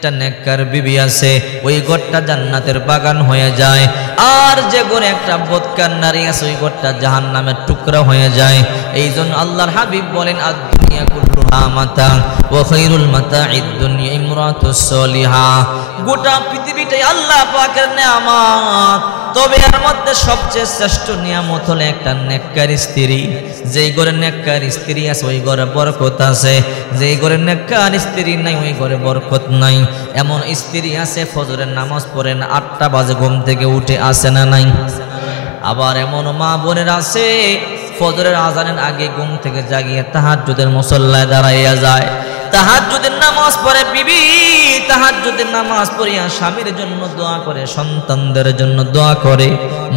একটা নেককার বিবি আছে, ওই ঘরটা জান্নাতের বাগান হয়ে যায়। আর যে ঘরে একটা বদকার নারী আছে, ওই ঘরটা জাহান্নামের টুকরা হয়ে যায়। এই জন্য আল্লাহর হাবিব বলেন, আদ-দুনিয়া কুল্লুহা মাতা ওয়া খায়রুল মাতা'id দুনিয়া ইমরাতুস সলিহা। গোটা পৃথিবীটাই আল্লাহ পাকের নেয়ামত, তবে এর মধ্যে সবচেয়ে শ্রেষ্ঠ নিয়ামত হলো একটা নেককার স্ত্রী। যেই ঘরে নেককার স্ত্রী আছে, ওই ঘরে বরকত আছে। যেই ঘরে নেককার স্ত্রী নাই, ওই ঘরে বরকত নাই। এমন স্ত্রী আছে ফজরের নামাজ পড়ে না, 8টা বাজে ঘুম থেকে উঠে আসে না নাই? আবার এমন মা বোনের আছে ফজরের আজানের আগে ঘুম থেকে জাগিয়ে তাহাজ্জুদের মুসল্লায় দাঁড়াইয়া যায়, তাহাজ্জুদের নামাজ পড়ে। বিবি তাহাজ্জুদের নামাজ পড়িয়া স্বামীর জন্য দোয়া করে, সন্তানদের জন্য দোয়া করে,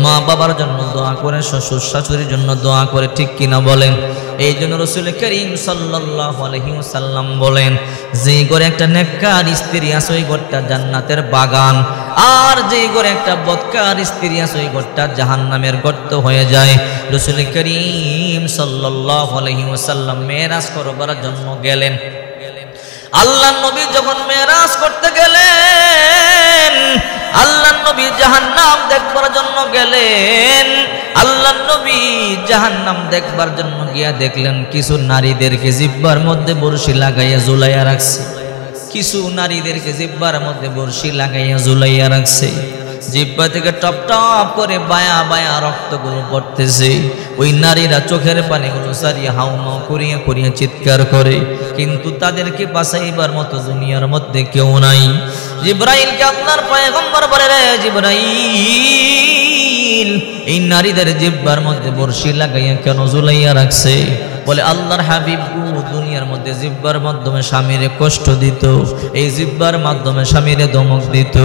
মা বাবার জন্য দোয়া করে, শ্বশুর শাশুড়ির জন্য দোয়া করে। ঠিক কিনা বলেন? এই জন্য রাসূল করিম সাল্লাল্লাহু আলাইহি ওয়াসাল্লাম বলেন, যে ঘরে একটা নেককার স্ত্রী আছে, ওই ঘরটা জান্নাতের বাগান। আর যে ঘরে একটা বদকার স্ত্রী আছে, ওই ঘরটা জাহান্নামের গর্ত হয়ে যায়। রাসূল করিম সাল্লাল্লাহু আলাইহি ওয়াসাল্লাম মেরাজ করবার জন্য গেলেন। আল্লাহর নবী যখন মেরাজ করতে গেলেন, আল্লাহর নবী জাহান্নাম দেখবার জন্য গেলেন। আল্লাহর নবী জাহান্নাম দেখবার জন্য গিয়া দেখলেন কিছু নারীদেরকে জিহ্বার মধ্যে বড়শি লাগাইয়া ঝুলাইয়া রাখছে। কিছু নারীদেরকে জিহ্বার মধ্যে বড়শি লাগাইয়া ঝুলাইয়া রাখছে। জিহ্বা থেকে টপ টপ করে বায়া বায়া রক্তগুলো পড়তেছে। ওই নারীরা চোখের পানিগুলো সারিয়ে হাউমাউ করিয়া করিয়া চিৎকার করে, কিন্তু তাদেরকে বাঁচাইবার মতো দুনিয়ার মধ্যে কেউ নাই। জিবরাইলকে আল্লাহর পয়গম্বর বলে, রে জিবরাইল, এই নারীদের জিহ্বার মধ্যে বড়শি লাগাইয়া কেন ঝুলাইয়া রাখছে? বলে, আল্লাহর হাবিব দুনিয়ার মধ্যে জিহ্বার মাধ্যমে স্বামীরে কষ্ট দিত, এই জিহ্বার মাধ্যমে স্বামীরে ধমক দিত।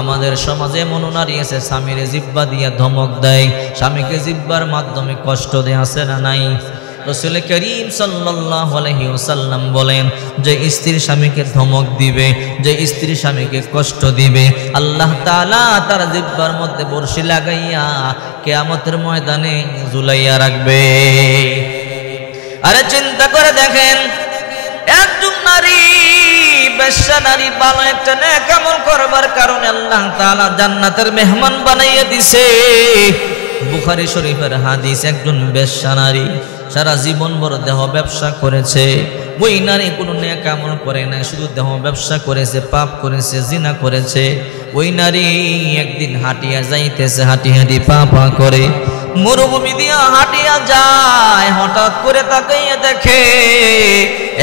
আমাদের সমাজে এমন নারী আছে স্বামীরে জিহ্বা দিয়া ধমক দেয়, স্বামীকে জিহ্বার মাধ্যমে কষ্ট দেয়, আছে না নাই? রাসূল করিম সাল্লাল্লাহু আলাইহি ওয়াসাল্লাম বলেন, যে স্ত্রী স্বামীকে ধমক দিবে, যে স্ত্রী স্বামীকে কষ্ট দিবে, আল্লাহ তাআলা তার জিহ্বার মধ্যে বড়শি লাগাইয়া কিয়ামতের ময়দানে ঝুলাইয়া রাখবে। আরে চিন্তা করে দেখেন, একজন নারী বেশ্যা নারী ভালো একটা নেক আমল করবার কারণে আল্লাহ তাআলা জান্নাতের মেহমান বানাইয়া দিছে। বুখারী শরীফের হাদিস, একজন বেশ্যা নারী সারা জীবন বড় দেহ ব্যবসা করেছে। ওই নারী কোনো নেক আমল করে না, শুধু দেহ ব্যবসা করেছে, পাপ করেছে, জিনা করেছে। ওই নারী একদিন হাঁটিয়া যাইতেছে, হাঁটি হাঁটি পা পা করে মরুভূমি দিয়া হাঁটিয়া যায়। হঠাৎ করে তাকাইয়া দেখে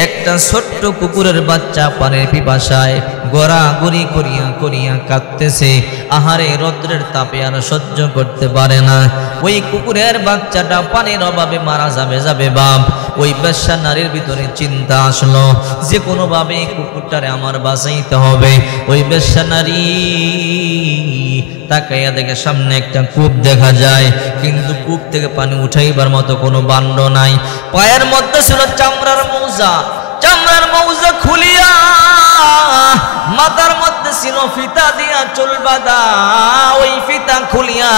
একটা ছোট্ট কুকুরের বাচ্চা পানির পিপাসায় গড়াগড়ি করিয়া করিয়া কাঁদতেছে। আহারে, রৌদ্রের তাপে আর সহ্য করতে পারে না। ওই কুকুরের বাচ্চাটা পানির অভাবে মারা যাবে বাপ। ওই বেশ্যা নারীর ভিতরে চিন্তা আসলো, যে কোনো ভাবে কুকুরটারে আমার বাঁচাইতে হবে। ওই বেশ্যা নারী তাকাইয়া দেখে সামনে একটা কূপ দেখা যায়, কিন্তু কূপ থেকে পানি উঠাইবার মতো কোনো বান্ড নাই। পায়ের মধ্যে ছিল চামড়ার মৌজা, চামড়ার মৌজা খুলিয়া মাথার মধ্যে ছিল ফিতা দিয়া চুল বাঁধা। ওই ফিতা খুলিয়া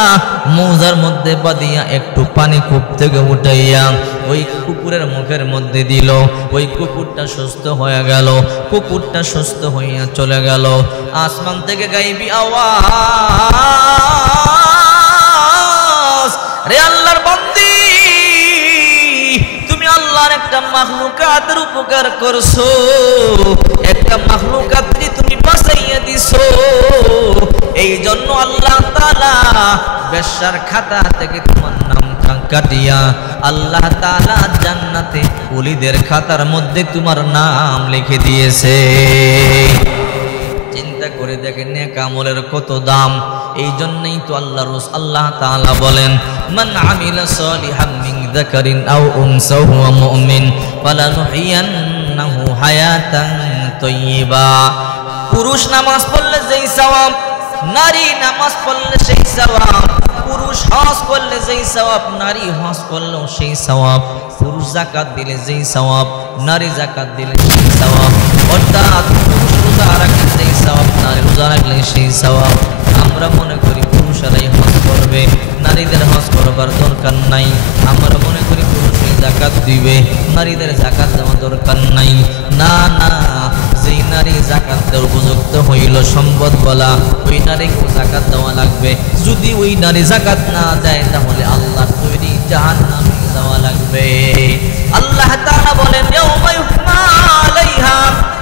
মৌজার মধ্যে বাঁধিয়া একটু পানি কূপ থেকে উঠাইয়া ওই কুকুরের মুখের মধ্যে দিল। ওই কুকুরটা সুস্থ হয়ে গেল। কুকুরটা সুস্থ হইয়া চলে গেল। আসমান থেকে গাইবি আওয়াজ, রে আল্লাহর বান্দি, তুমি আল্লাহর একটা মাখলুকাতের উপকার করছো, একটা মাখলুকাতকে তুমি বাঁচাইয়া দিছো। এই জন্য আল্লাহ তাআলা বেশ্যার খাতা থেকে তোমার নাম কাটিয়া আল্লাহ তাআলা জান্নাতে ওলিদের খাতার মধ্যে তোমার নাম লিখে দিয়েছে। চিন্তা করে দেখেন নেক আমলের কত দাম। এই জন্যই তো আল্লাহ তাআলা বলেন, মান আমিলা সালিহাম মিন যাকারিন আও উনসা হুয়া মুমিন ফালানুহিয়ান্নাহু হায়াতান তাইয়্যিবা। পুরুষ নামাজ পড়লে যেই সওয়াব, নারী নামাজ পড়লে সেই সওয়াব। পুরুষ হজ করলে যেই সওয়াব, নারী হজ করলেও সেই সওয়াব। পুরুষ যাকাত দিলে যেই সওয়াব, নারী যাকাত দিলে সেই সওয়াব। অর্থাৎ পুরুষ রোজা রাখলে যেই সওয়াব, নারী রোজা রাখলে সেই সওয়াব। আমরা মনে করি পুরুষরাই হজ করবে, নারীদের হজ করবার দরকার নাই। আমরা মনে করি পুরুষই যাকাত দিবে, নারীদের যাকাত দেওয়া দরকার নাই। না না, যেই নারী যাকাত দেওয়ার উপযুক্ত হইল সম্পদ বলা, ওই নারীকে যাকাত দেওয়া লাগবে। যদি ওই নারী যাকাত না দেয় তাহলে আল্লাহর তৈরি জাহান্নামে যাওয়া লাগবে। আল্লাহ তাআলা বলেন ইয়াউমা ইউহমা আলাইহা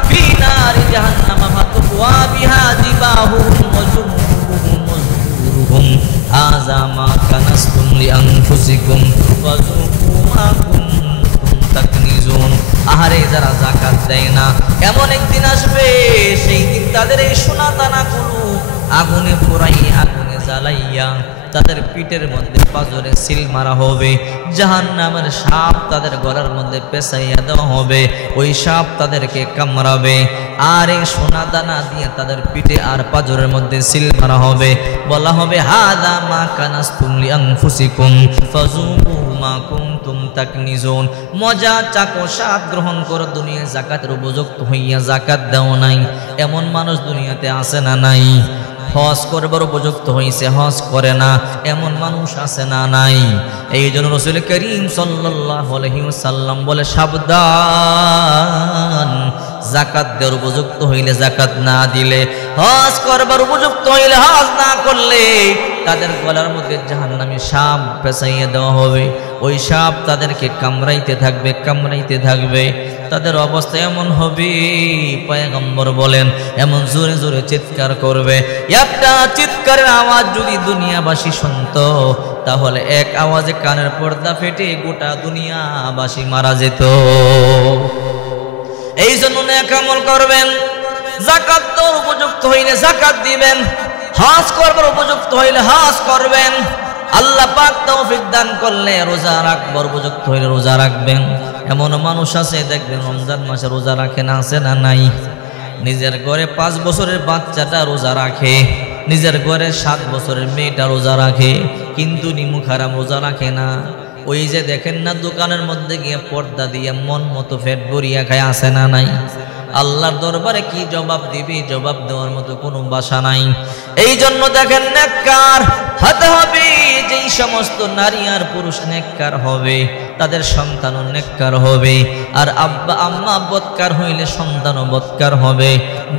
ফি নারি জাহান্নামা ফাতুওয়া বিহা জিবাহুম ওয়া জুনুবুহুম ওয়া যুহুরুহুম হাযা মা কানাসতুম লিআনফুসিকুম ওয়া যুকু মা কুনতুম তাকনিজুন। আহারে যারা যাকাত দেয় না, এমন একদিন আসবে সেই দিন তাদের এই সোনা দানাগুলো আগুনে পোড়াই, আগুনে জ্বালাইয়া তাদের পিঠের মধ্যে পাঁজরে সিল মারা হবে। জাহান্নামের সাপ তাদের গলার মধ্যে পেঁচাইয়া দেওয়া হবে, ওই সাপ তাদেরকে কামড়াবে। আর এই সোনা দানা দিয়ে তাদের পিঠে আর পাঁজরের মধ্যে সিল মারা হবে। বলা হবে হাদা মা কানাসতুম লিআনফুসিকুম ফাযুকু মা কুনতুম তাকনিজুন। মজা চাকো স্বাদ গ্রহণ করো, দুনিয়ায় যাকাতের উপযুক্ত হইয়া যাকাত দাও নাই, এমন মানুষ দুনিয়াতে আছে না নাই? হজ করবার উপযুক্ত হইছে, হজ করে না, এমন মানুষ আছে না নাই? এই জন্য রাসূল করিম সাল্লাল্লাহু আলাইহি ওয়াসাল্লাম বলে সাবধান, যাকাত দেওয়ার উপযুক্ত হইলে যাকাত না দিলে, হজ করবার উপযুক্ত হইলে হজ না করলে তাদের গলার মধ্যে জাহান্নামী সাপ পেঁচাইয়া দেওয়া হবে। ওই সাপ তাদেরকে কামড়াইতে থাকবে, কামড়াইতে থাকবে। তাদের অবস্থা এমন হবে, পয়গম্বর বলেন এমন জোরে জোরে চিৎকার করবে। একটা চিৎকারের আওয়াজ যদি দুনিয়াবাসী শুনতো তাহলে এক আওয়াজে কানের পর্দা ফেটে গোটা দুনিয়াবাসী মারা যেত। এই জন্য নেক আমল করবেন, যাকাত দেওয়ার উপযুক্ত হইলে যাকাত দিবেন, হজ করবার উপযুক্ত হইলে হজ করবেন। আল্লাহ পাক তৌফিক দান করলে রোজা রাখবার উপযুক্ত হইলে রোজা রাখবেন। এমন মানুষ আছে দেখবেন রমজান মাসে রোজা রাখে না, আছে না নাই? নিজের ঘরে 5 বছরের বাচ্চাটা রোজা রাখে, নিজের ঘরে 7 বছরের মেয়েটা রোজা রাখে, কিন্তু নিমুখ হারাম রোজা রাখে না। ওই যে দেখেন না দোকানের মধ্যে গিয়ে পর্দা দিয়ে মন মতো পেট ভরিয়া খায়, আছে না নাই? আল্লাহর দরবারে কি জবাব দিবি? জবাব দেওয়ার মতো কোনো ভাষা নাই। এই জন্য দেখেন নেককার হতে হবে। যেই সমস্ত নারী আর পুরুষ নেককার হবে তাদের সন্তানও নেককার হবে, আর আব্বা আম্মা বদকার হইলে সন্তানও বদকার হবে।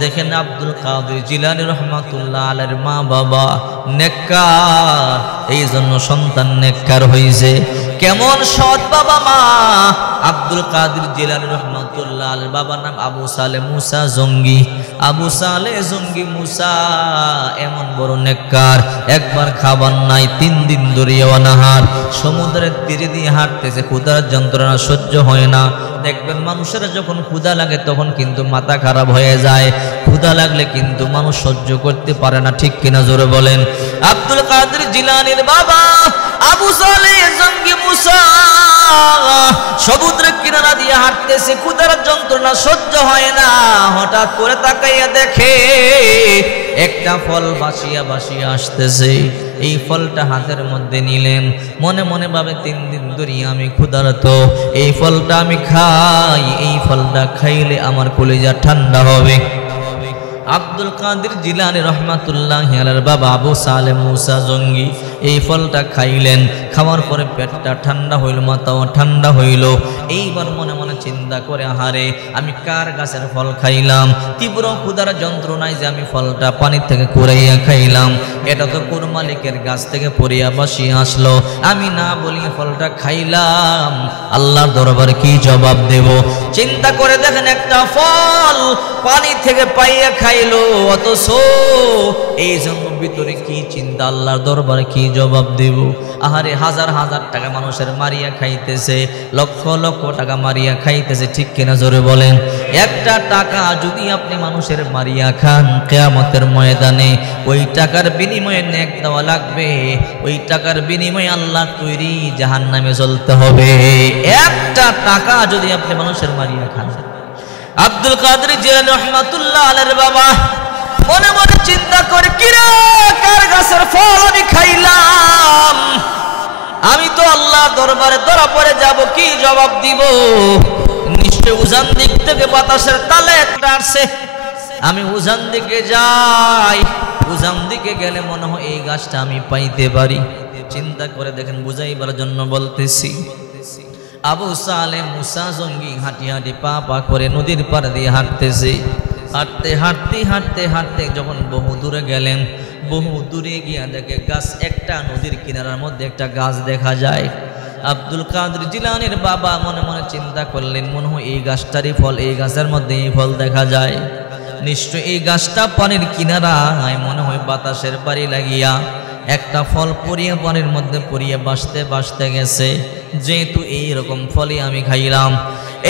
দেখেন আব্দুল কাদের জিলানী রহমাতুল্লাহ আলাইহির মা বাবা নেককার, এই জন্য সন্তান নেককার হইছে। কেমন সৎ বাবা মা! আব্দুল কাদের জিলানী রহমাতুল্লাহ আলাইহির বাবার নাম আবু সালে মুসা জঙ্গি। আবু সালে জঙ্গি মুসা এমন বড় নেককার, একবার খাবার নাই 3 দিন ধরে অনাহার, সমুদ্রের তীরে দিয়ে হাঁটতেছে, ক্ষুধার যন্ত্রণা সহ্য হয় না। দেখবেন মানুষের যখন ক্ষুধা লাগে তখন কিন্তু মাথা খারাপ হয়ে যায়, ক্ষুধা লাগলে কিন্তু মানুষ সহ্য করতে পারে না, ঠিক কিনা জোরে বলেন? আব্দুল কাদের জিলানীর বাবা আবু সালে জঙ্গি মুসা সমুদ্রের কিনারা দিয়ে হাঁটতেছে, ক্ষুধার যন্ত্রণা সহ্য হয় না। হঠাৎ করে তাকাইয়া দেখে একটা ফল বাসিয়া বাসিয়া আসতেছে। এই ফলটা হাতের মধ্যে নিলেন, মনে মনে ভাবে 3 দিন ধরে আমি ক্ষুধার্ত, এই ফলটা আমি খাই, এই ফলটা খাইলে আমার কলিজা ঠান্ডা হবে। আব্দুল কাদের জিলানী রহমাতুল্লাহি আলাইহির বাবা আবু সালে মুসা জঙ্গি এই ফলটা খাইলেন। খাওয়ার পরে পেটটা ঠান্ডা হইল, মাথাও ঠান্ডা হইল। এইবার মনে মনে চিন্তা করে, আহারে আমি কার গাছের ফল খাইলাম? তীব্র ক্ষুধার যন্ত্রণায় যে আমি ফলটা পানি থেকে কুড়াইয়া খাইলাম, এটা তো কোন মালিকের গাছ থেকে পড়িয়া বাসিয়ে আসলো, আমি না বলিয়ে ফলটা খাইলাম, আল্লাহর দরবারে কি জবাব দেব? চিন্তা করে দেখেন একটা ফল পানি থেকে পাইয়া খাইলো, অথচ এই জন্য ভিতরে কি চিন্তা, আল্লাহর দরবারে কি জবাব দেব? আহারে হাজার হাজার টাকা মানুষের মারিয়া খাইতেছে, লক্ষ লক্ষ টাকা মারিয়া খাইতেছে, ঠিক কিনা জোরে বলেন? একটা টাকা যদি আপনি মানুষের মারিয়া খান, কিয়ামতের ময়দানে ওই টাকার বিনিময়ে নেক দেওয়া লাগবে, ওই টাকার বিনিময়ে আল্লাহর তৈরি জাহান্নামে চলতে হবে। একটা টাকা যদি আপনি মানুষের মারিয়া খান। আব্দুল কাদের জিলানী রহমাতুল্লাহ আলাইহির বাবা মনে মনে চিন্তা করে, কিরে কার গাছের ফল আমি খাইলাম? আমি তো আল্লাহ দরবারে ধরা পড়ে যাব, কি জবাব দিব? নিশ্চয় উজান দিক থেকে বাতাসের তালে একটা আসছে, আমি উজান দিকে যাই, উজান দিকে গেলে মনে হয় এই গাছটা আমি পাইতে পারি। চিন্তা করে দেখেন, বুঝাইবার জন্য বলতেছি। আবু সালে মুসা জঙ্গি হাঁটি হাঁটি পা পা করে নদীর পাড় দিয়ে হাঁটতেছে। হাঁটতে হাঁটতে হাঁটতে হাঁটতে যখন বহু দূরে গেলেন, বহু দূরে গিয়া দেখে গাছ, একটা নদীর কিনারার মধ্যে একটা গাছ দেখা যায়। আব্দুল কাদের জিলানীর বাবা মনে মনে চিন্তা করলেন, মনে হয় এই গাছটারই ফল, এই গাছের মধ্যে এই ফল দেখা যায়। নিশ্চয় এই গাছটা পানির কিনারায়, মনে হয় বাতাসের বাড়ি লাগিয়া একটা ফল পরিয়ে পানির মধ্যে পরিয়ে বাসতে বাসতে গেছে। যেহেতু এইরকম ফলই আমি খাইলাম,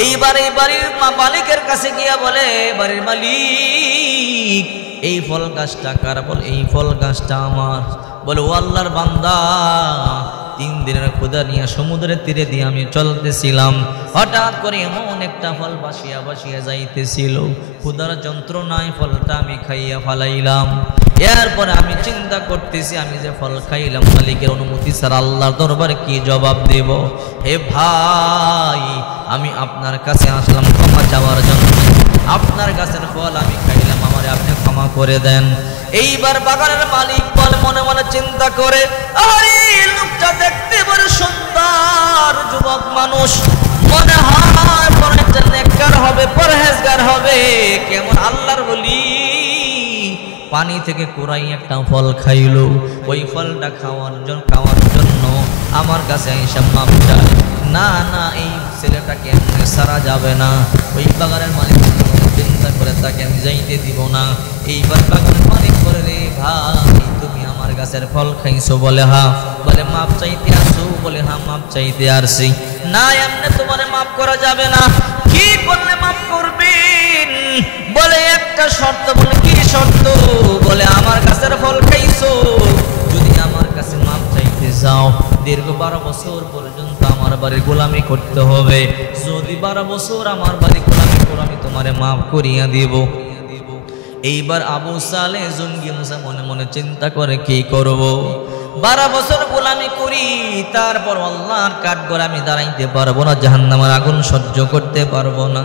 এইবার এই বাড়ির মালিকের কাছে গিয়া বলে, বাড়ির মালিক এই ফল গাছটা কার? বল এই ফল গাছটা আমার। বলে ও আল্লাহর বান্দা, 3 দিনের ক্ষুধা নিয়ে সমুদ্রের তীরে দিয়ে আমি চলতেছিলাম, হঠাৎ করে এমন একটা ফল বাসিয়া বাসিয়া যাইতেছিল, ক্ষুধার যন্ত্রণায় ফলটা আমি খাইয়া ফালাইলাম। এরপরে আমি চিন্তা করতেছি, আমি যে ফল খাইলাম মালিকের অনুমতি ছাড়া আল্লাহর দরবারে কি জবাব দেব? হে ভাই, আমি আপনার কাছে আসলাম ক্ষমা চাওয়ার জন্য। আপনার গাছের ফল আমি খাইলাম, আমারে আপনি ক্ষমা করে দেন। এইবার বাগানের মালিক বলে, মনে মনে চিন্তা করে, আরে লোকটা দেখতে বড় সুন্দর, যুবক মানুষ, মনে হয় বড় একটা নেককার হবে, পরহেজগার হবে, কেমন আল্লাহর বলি। পানি থেকে কুড়াই একটা ফল খাইলো, ওই ফলটা খাওয়ার জন্য আমার কাছে হিসাব মাপ চায়। না না, এই ছেলেটাকে এমনি সারা যাবে না। ওই বাগানের মালিক চিন্তা করে তাকে আমি যাইতে দিব না। এইবার বাগানের মালিক বলে, রে ভাই, তুমি আমার গাছের ফল খাইছো? বলে হ্যাঁ। বলে মাপ চাইতে আসো? বলে হ্যাঁ, মাপ চাইতে আসছি। না, এমনি তোমার মাপ করা যাবে না। কি করলে মাপ করবেন? বলে একটা শর্ত। বলে কি শর্ত? বলে আমার গাছের ফল খাইছো, যদি আমার কাছে মাপ চাইতে যাও, দীর্ঘ 12 বছর পর্যন্ত আমার বাড়ির গোলামি করতে হবে। যদি 12 বছর আমার বাড়ি গোলামি করো, আমি তোমারে মাফ করিয়া দিব। এইবার আবু সালেহ জঙ্গি মুসা মনে মনে চিন্তা করে, কি করব? 12 বছর গোলামি করি, তারপর আল্লাহর কাঠগড়ায় আমি দাঁড়াইতে পারবো না, জাহান্নামের আগুন সহ্য করতে পারবো না।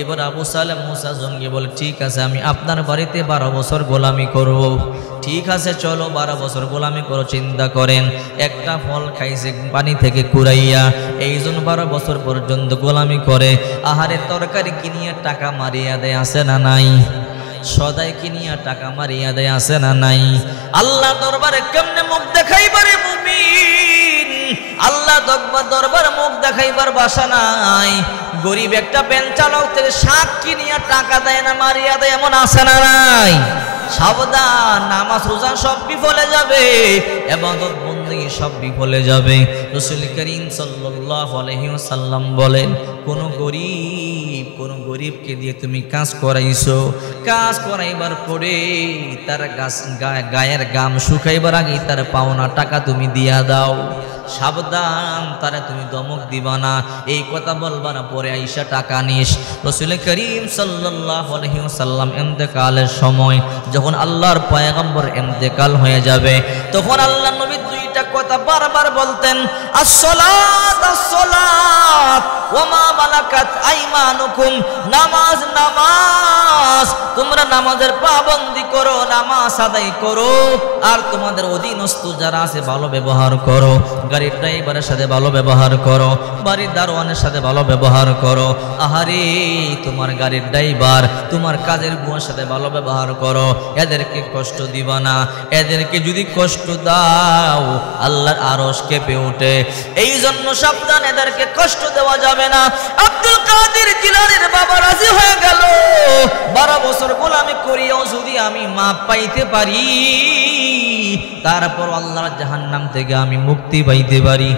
এবার আবু সালেহ মুসা জঙ্গি বলে, ঠিক আছে, আমি আপনার বাড়িতে 12 বছর গোলামি করব। ঠিক আছে, চলো 12 বছর গোলামি করো। চিন্তা করেন, একটা ফল খাইছে পানি থেকে কুড়াইয়া, এই জন্য 12 বছর পর্যন্ত গোলামি করে। আহারে তরকারি কিনিয়া টাকা মারিয়া দেয়, আছে না নাই? সদাই কিনিয়া টাকা মারিয়া দেয়, আছে না নাই? আল্লাহ দরবারে কেমনে মুখ দেখাইবারে মুমিন? আল্লাহ দরবারে মুখ দেখাইবার বাসা নাই। গরিব একটা ব্যাংক চালক থেকে শাক কিনিয়া টাকা দেয় না, মারিয়া দেয়, এমন আছে না নাই? সাবধান, নামাজ রোজা সব বিফলে যাবে, ইবাদত বন্দেগী সব বিফলে যাবে। রাসূল করিম সাল্লাল্লাহু আলাইহি ওয়াসাল্লাম বলেন, কোন গরিবকে দিয়ে তুমি কাজ করাইছো, কাজ করাইবার পরে তার গায়ের গাম শুকাইবার আগে তার পাওনা টাকা তুমি দিয়া দাও। সাবধান, তারে তুমি দমক দিবা না, এই কথা বলবা না, পরে আইসা টাকা নিস। রাসূল করিম সাল্লাল্লাহু আলাইহি ওয়াসাল্লাম ইন্তেকালের সময় যখন আল্লাহর পয়গম্বর ইন্তেকাল হয়ে যাবে, তখন আল্লাহর নবী দুইটা কথা বারবার বলতেন, আসসালাত আসসালাত ওয়া মা মালাকাত আইমানুকুম, নামাজ নামাজ, তোমরা নামাজের পাবন্দি করো, নামাজ আদায় করো, আর তোমাদের অধীনস্থ যারা আছে ভালো ব্যবহার করো, গাড়ির ড্রাইভারের সাথে ভালো ব্যবহার করো, বাড়ির দারোয়ানের সাথে ভালো ব্যবহার করো। আহারে, তোমার গাড়ির ড্রাইভার, তোমার কাজের বুয়ার সাথে ভালো ব্যবহার করো, এদেরকে কষ্ট দিবা না। এদেরকে যদি কষ্ট দাও, আল্লাহর আরশ কেঁপে ওঠে। এই জন্য সাবধান, এদেরকে কষ্ট দেওয়া যাবে না। আব্দুল কাদের জিলানীর বাবা রাজি হয়ে গেল, 12 বছর গোলামি করিও যদি আমি মাপ পাইতে পারি, তারপর আল্লাহর জাহান্নাম থেকে আমি মুক্তি পাইতে পারি।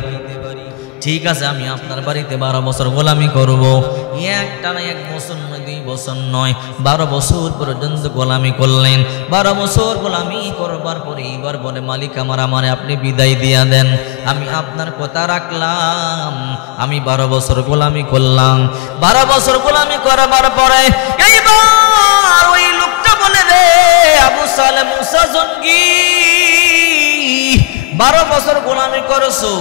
ঠিক আছে, আমি আপনার বাড়িতে 12 বছর গোলামি করব। একটা না 1 বছর নয়, 2 বছর নয়, 12 বছর পর্যন্ত গোলামি করলেন। 12 বছর গোলামি করবার পরে এইবার বলে, মালিক আমারে আপনি বিদায় দিয়া দেন, আমি আপনার কথা রাখলাম, আমি 12 বছর গোলামি করলাম। 12 বছর গোলামি করাবার পরে এইবার ওই লোকটা বলে, রে আবু সালেহ মুসা জঙ্গি, 12 বছর গোলামি করেছো,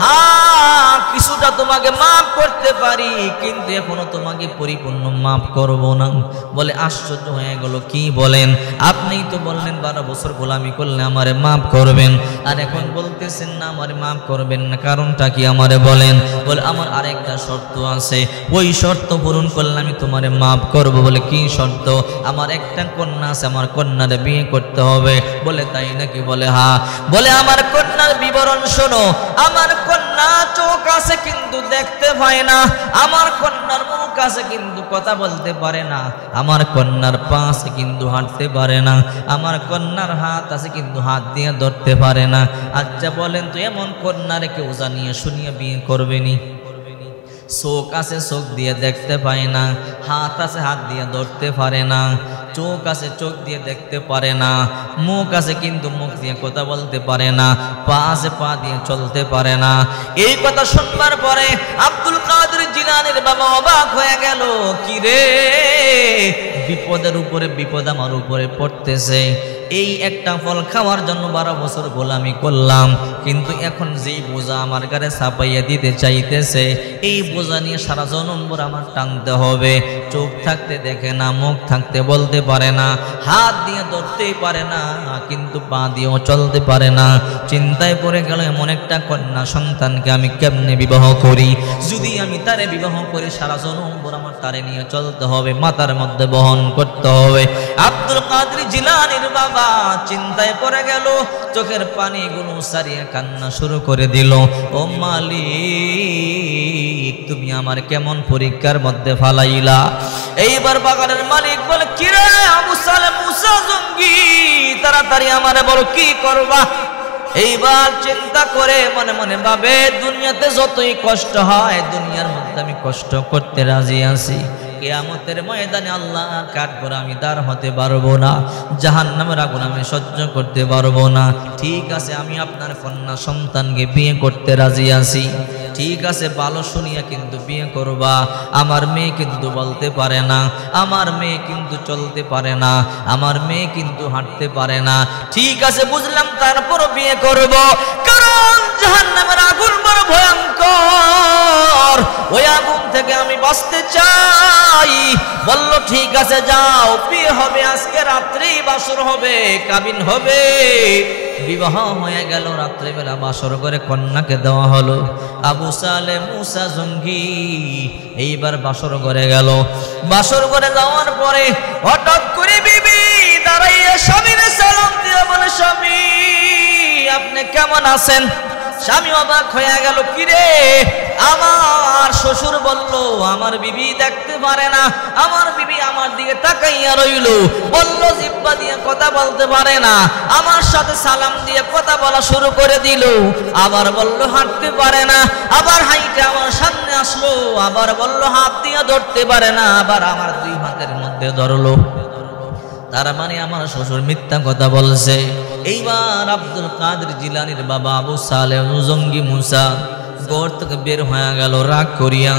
হ্যাঁ কিছুটা তোমাকে মাফ করতে পারি, কিন্তু এখনো তোমাকে পরিপূর্ণ মাফ করব না। বলে আশ্চর্য হয়ে গেল, কি বলেন? আপনিই তো বললেন 12 বছর গোলামি করলে আমারে মাফ করবেন, আর এখন বলতেছেন না আমারে মাফ করবেন না, কারণটা কি আমারে বলেন? বলে আমার আরেকটা শর্ত আছে, ওই শর্ত পূরণ করলে আমি তোমারে মাফ করব। বলে কি শর্ত? আমার একটা কন্যা আছে, আমার কন্যারে বিয়ে করতে হবে। বলে তাই নাকি? বলে হ্যাঁ। বলে আমার কন্যার বিবরণ শোনো। আমার কন্যা চোখ আছে কিন্তু দেখতে পায় না, আমার কন্যার মুখ আছে কিন্তু কথা বলতে পারে না, আমার কন্যার পা আছে কিন্তু হাঁটতে পারে না, আমার কন্যার হাত আছে কিন্তু হাত দিয়ে ধরতে পারে না। আচ্ছা বলেন তো, এমন কন্যারে কেউ জানিয়ে শুনিয়ে বিয়ে করবেনি? চোখ আছে চোখ দিয়ে দেখতে পায় না, হাত আছে হাত দিয়ে ধরতে পারে না, চোখ আছে চোখ দিয়ে দেখতে পারে না, মুখ আছে কিন্তু মুখ দিয়ে কথা বলতে পারে না, পা আছে পা দিয়ে চলতে পারে না। এই কথা শুনবার পরে আব্দুল কাদের জিলানীর বাবা অবাক হয়ে গেল। কি রে, বিপদের উপরে বিপদ আমার উপরে পড়তেছে। এই একটা ফল খাওয়ার জন্য 12 বছর গোলামি করলাম, কিন্তু এখন যেই বোঝা আমার গায়ে চাপাইয়া দিতে চাইতেছে, এই বোঝা নিয়ে সারা জনম্বর আমার টানতে হবে। চোখ থাকতে দেখে না, মুখ থাকতে বলতে পারে না, হাত দিয়ে ধরতেই পারে না, কিন্তু পা দিয়েও চলতে পারে না। চিন্তায় পড়ে গেল, এমন একটা কন্যা সন্তানকে আমি কেমনে বিবাহ করি? যদি আমি তারে বিবাহ করি, সারা জনম্বর আমার তারে নিয়ে চলতে হবে, মাথার মধ্যে বহন করতে হবে। আব্দুল কাদের জিলানীর বাবা চিন্তায় পড়ে গেল, চোখের পানিগুলো সারিয়ে কান্না শুরু করে দিল। ও মালিক, তুমি আমার কেমন পরীক্ষার মধ্যে ফালাইলা? এইবার বাগানের মালিক বলে, কিরে আবু সালেম মুসা জঙ্গি, তাড়াতাড়ি আমারে বলো কি করবা? এইবার চিন্তা করে মনে মনে ভাবে, দুনিয়াতে যতই কষ্ট হয়, দুনিয়ার মধ্যে আমি কষ্ট করতে রাজি আছি, কিয়ামতের ময়দানে আল্লাহর কাঠগড়ায় আমি দাঁড় হতে পারবো না, জাহান্নামের আগুন আমি সহ্য করতে পারবো না। ঠিক আছে, আমি আপনার কন্যা সন্তানকে বিয়ে করতে রাজি আছি। ঠিক আছে, ভালো শুনিয়া কিন্তু বিয়ে করবা। আমার মেয়ে কিন্তু বলতে পারে না, আমার মেয়ে কিন্তু চলতে পারে না, আমার মেয়ে কিন্তু হাঁটতে পারে না। ঠিক আছে বুঝলাম, তারপরও বিয়ে করব, কারণ জাহান্নামের আগুন বড় ভয়ঙ্কর, ওই আগুন থেকে আমি বাঁচতে চাই। বলল ঠিক আছে যাও, বিয়ে হবে, আজকে রাত্রেই বাসর হবে, কাবিন হবে। বিবাহ হয়ে গেল, রাত্রেবেলা বাসর করে কন্যাকে দেওয়া হলো। আবু সালেম মুসা জঙ্গি এইবার বাসর করে গেল। বাসর করে যাওয়ার পরে হঠাৎ করে বিবি দাঁড়াইয়া স্বামীর সালাম দিয়ে বলে, স্বামী আপনি কেমন আছেন? স্বামী অবাক হয়ে গেল, কিরে আমার শ্বশুর বলল আমার বিবি দেখতে পারে না, আমার বিবি আমার দিকে তাকাইয়া রইল, বলল জিহ্বা দিয়ে কথা বলতে পারে না, আমার সাথে সালাম দিয়ে কথা বলা শুরু করে দিল, আবার বলল হাঁটতে পারে না, আবার হাইটে আমার সামনে আসলো, আবার বলল হাত দিয়ে ধরতে পারে না, আবার আমার দুই হাতের মধ্যে ধরলো। তার মানে আমার শ্বশুর মিথ্যা কথা বলছে। এইবার আব্দুল কাদের জিলানীর বাবা আবু সালেম জঙ্গি মুসা ঘর থেকে বের হয়ে গেল রাগ করিয়া।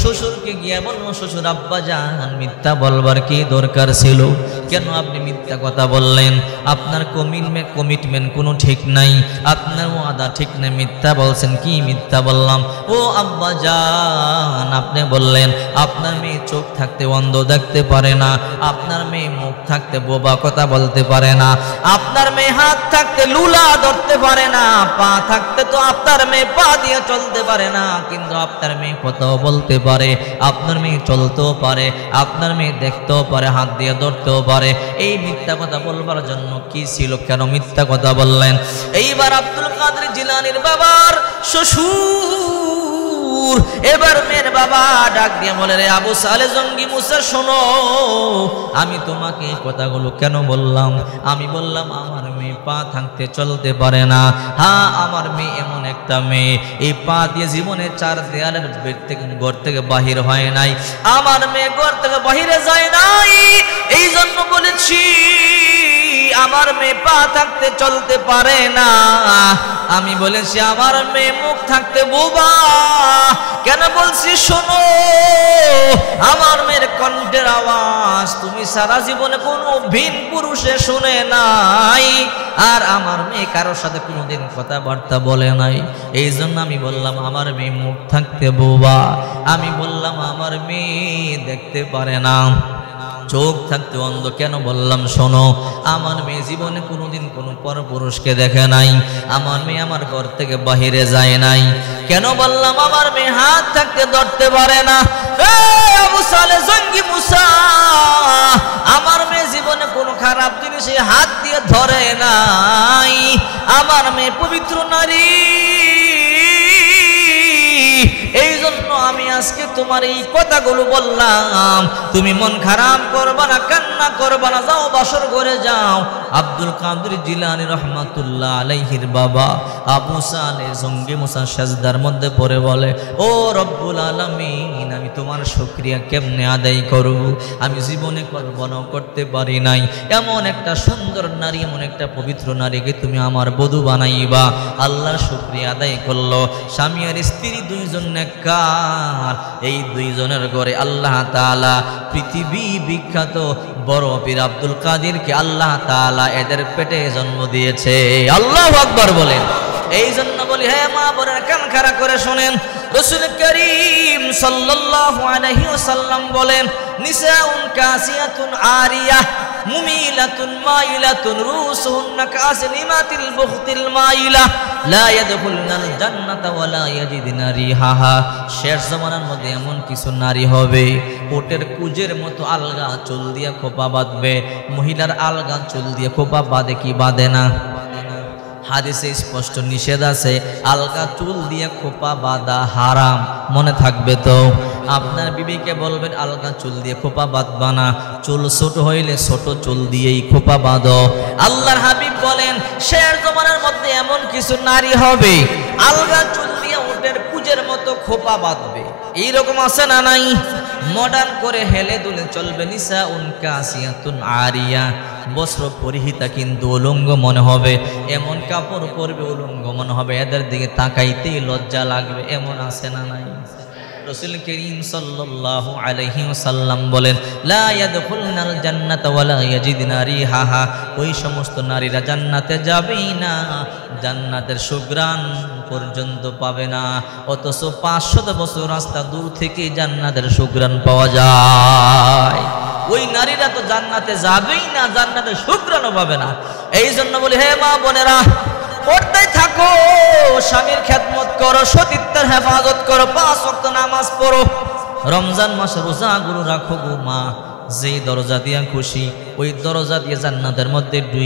শ্বশুরকে গিয়া বলল, শ্বশুর আব্বা জান, মিথ্যা বলবার কি দরকার ছিল? কেন আপনি মিথ্যা কথা বললেন? আপনার কমিটমেন্ট কোনো ঠিক নাই, আপনার ওয়াদা ঠিক নেই, মিথ্যা বলছেন। কি মিথ্যা বললাম? ও আব্বা জান, আপনি বললেন আপনার মেয়ে চোখ থাকতে অন্ধ দেখতে পারে না, আপনার মেয়ে মুখ থাকতে বোবা কথা বলতে পারে না, আপনার মেয়ে হাত থাকতে লুলা ধরতে পারে না, পা থাকতে তো আপনার মেয়ে পা দিয়ে চলতে পারে না, কিন্তু আপনার মেয়ে কথাও বলতে পারে, আপনার মেয়ে চলতেও পারে, আপনার মেয়ে দেখতেও পারে, হাত দিয়ে ধরতেও পারে। এই মিথ্যা কথা বলবার জন্য কি ছিল? কেন মিথ্যা কথা বললেন? এইবার আব্দুল কাদের জিলানীর বাবার শ্বশুর এবার মেয়ের বাবা ডাক দিয়ে বলে, রে আবু সালে জঙ্গি মুসা, শোনো, আমি তোমাকে এই কথাগুলো কেন বললাম? আমি বললাম আমার মেয়ে পা থাকতে চলতে পারে না। হ্যাঁ, আমার মেয়ে এমন একটা মেয়ে, এই পা দিয়ে জীবনে 4 দেয়ালের ঘর থেকে বাহির হয় নাই, আমার মেয়ে ঘর থেকে বাহিরে যায় নাই। এই জন্য বলেছি আমার মেয়ে পা থাকতে চলতে পারে না। আমি বলেছি আমার মেয়ে মুখ থাকতে বোবা। কেন বলছি শোনো, আমার মেয়ের কণ্ঠের আওয়াজ তুমি সারা জীবনে কোনো ভিন পুরুষে শুনে নাই, আর আমার মেয়ে কারোর সাথে কোনোদিন কথাবার্তা বলে নাই। এই জন্য আমি বললাম আমার মেয়ে মুখ থাকতে বোবা। আমি বললাম আমার মেয়ে দেখতে পারে না, চোখ থাকতে অন্ধ। কেন বললাম শোনো, আমার মেয়ে জীবনে কোনোদিন কোনো পরপুরুষকে দেখে নাই, আমার মেয়ে আমার ঘর থেকে বাহিরে যায় নাই। কেন বললাম আমার মেয়ে হাত থাকতে ধরতে পারে না। আবু সালে জঙ্গি মুসা, আমার মেয়ে জীবনে কোনো খারাপ জিনিস হাত দিয়ে ধরে নাই। আমার মেয়ে পবিত্র নারী। এই জন্য আমি আজকে তোমার এই কথাগুলো বললাম। তুমি মন খারাপ করবা না, কান্না করবা না, যাও বাসর ঘরে যাও। আব্দুল কাদের জিলানী রহমাতুল্লাহ আলাইহির বাবা আবু সালে জঙ্গি মুসা সাজদার মধ্যে পড়ে বলে, ও রব্বুল আলামিন, আমি তোমার শুকরিয়া কেমনে আদায় করব? আমি জীবনে কল্পনাও করতে পারি নাই এমন একটা সুন্দর নারী, এমন একটা পবিত্র নারীকে তুমি আমার বধূ বানাইবা। আল্লাহর শুকরিয়া আদায় করলো। স্বামী আর স্ত্রী দুইজন নেককার, এই দুইজনের ঘরে আল্লাহ তাআলা পৃথিবী বিখ্যাত বড় পীর আব্দুল কাদেরকে আল্লাহ তাআলা এদের পেটে জন্ম দিয়েছে। আল্লাহু আকবার বলেন। এই জন্য বলি, হে মা বোনের কান খাড়া করে শোনেন, রাসূল করিম সাল্লাল্লাহু আলাইহি ওয়াসাল্লাম বলেন, নিসাউন কাসিয়াতুন আরিয়াহ মুমিলাতুন মাইলাতুন রুসুহুন্না কাসনিমাতিল বুখতিল মাইলা লা ইয়াদখুলনাল জান্নাতা ওয়া লা ইয়াজিদনা রিহাহা। শেষ জামানার মধ্যে এমন কিছু নারী হবে, ওটের কুজের মতো আলগা চুল দিয়ে খোপা বাঁধবে। মহিলার আলগা চুল দিয়ে খোপা বাঁধে কি বাঁধে না? হাদিসে স্পষ্ট নিষেধ আছে, আলগা চুল দিয়ে খোপা বাঁধা হারাম। মনে থাকবে তো? আপনার বিবিকে বলবেন আলগা চুল দিয়ে খোপা বাঁধবা না, চুল ছোট হইলে ছোট চুল দিয়েই খোপা বাঁধো। আল্লাহর হাবিব বলেন, শেষ জমানার মধ্যে এমন কিছু নারী হবে আলগা চুল দিয়ে ওটের কুজের মতো খোপা বাঁধবে। এইরকম আছে না নাই? মডার্ন করে হেলে দুলে চলবে। নিসাউন কাসিয়াতুন আরিয়া, বস্ত্র পরিহিতা কিন্তু উলঙ্গ মনে হবে, এমন কাপড় পরবে উলঙ্গ মনে হবে, এদের দিকে তাকাইতেই লজ্জা লাগবে। এমন আছে না নাই? রাসূল করিম সাল্লাল্লাহু আলাইহি ওয়াসাল্লাম বলেন, লা ইয়াদখুলনাল জান্নাতা ওয়া লা ইয়াজিদনা রিহাহা। ওই সমস্ত নারীরা জান্নাতে যাবেই না, জান্নাতের সুঘ্রাণ পর্যন্ত পাবে না। অথচ 500 বছর রাস্তা দূর থেকে জান্নাতের সুঘ্রাণ পাওয়া যায়। ওই নারীরা তো জান্নাতে যাবেই না, জান্নাতের সুঘ্রাণও পাবে না। এই জন্য বলি, হে মা বোনেরা, পড়তেই থাকো, স্বামীর খেদমত করো, সতীত্বের হেফাজত করো, 5 ওয়াক্ত নামাজ পড়ো, রমজান মাসে রোজাগুলো রাখো গো মা। যেই দরজা দিয়া খুশি ওই দরজা দিয়ে জান্নাতের মধ্যে